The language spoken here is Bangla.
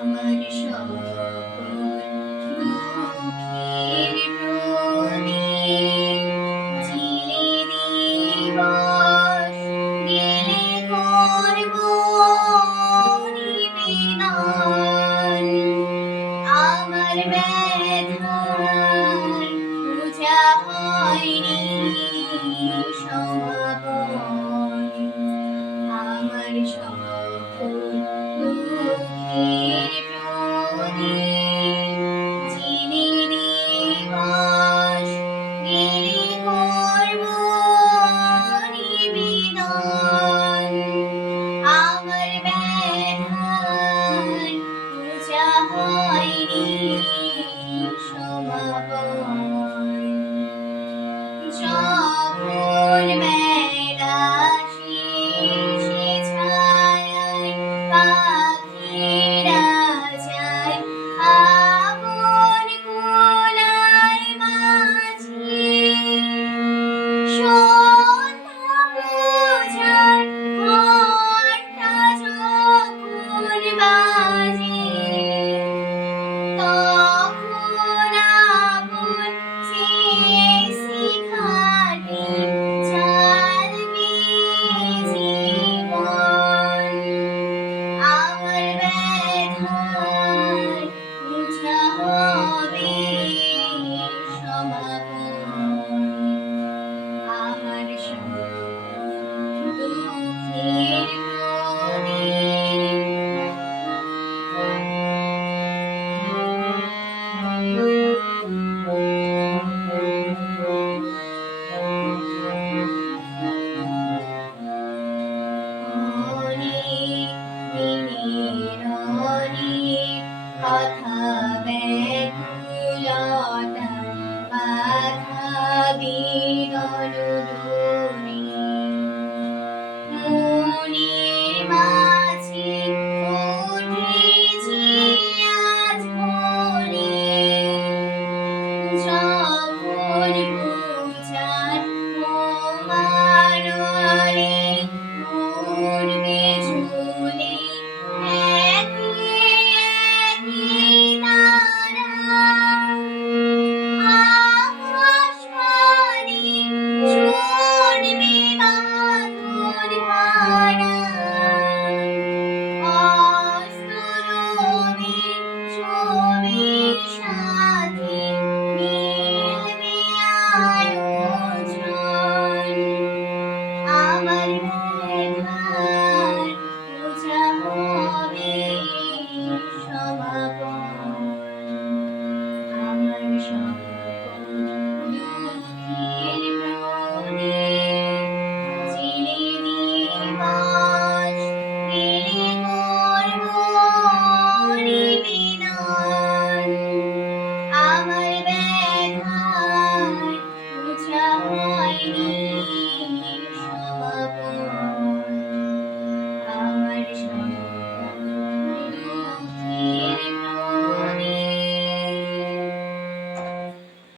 আমার সকল দুঃখের প্রদীপ চিরে দিবস গেলে করব নিবেদন। আমার ব্যথার পূজা হয়নি সমাপন। আমার সকল দুঃখের প্রদীপ চিরে দিবস গেলে করব নিবেদন। আমার ব্যথার পূজা হয়নি সমাপন। যখন বেলা শেষে ছায়ায় পাখিরা যায় আপন কুলায় মাঝি, সন্ধ্যা পূজার ঘণ্টা যখন বাজে, তখন আপন চেয়েছি খাটি চালবে জীবন। আমার ব্যথার পূজা হবে সমাপন। আমার সকল দুঃখের অনেক দিনের অনেক কথা ব্যাকুলতার বাধা বিদলুদনে মনের মাঝে উঠেছে আজ মনে। যখন পূজার মোমারলে মরবে ঝুলে একে একে তারা, আকাশবাণী শুনবে বাঁধন হারা। অস্তরবে ছবির সাথে মিলবে আয়োজন। আমার ব্যথার পূজা হবে সমাপন। আমার সকল দুঃখের প্রদীপ চিরে দিবস গেলে করব নিবেদন। আমার ব্যথার পূজা হয়নি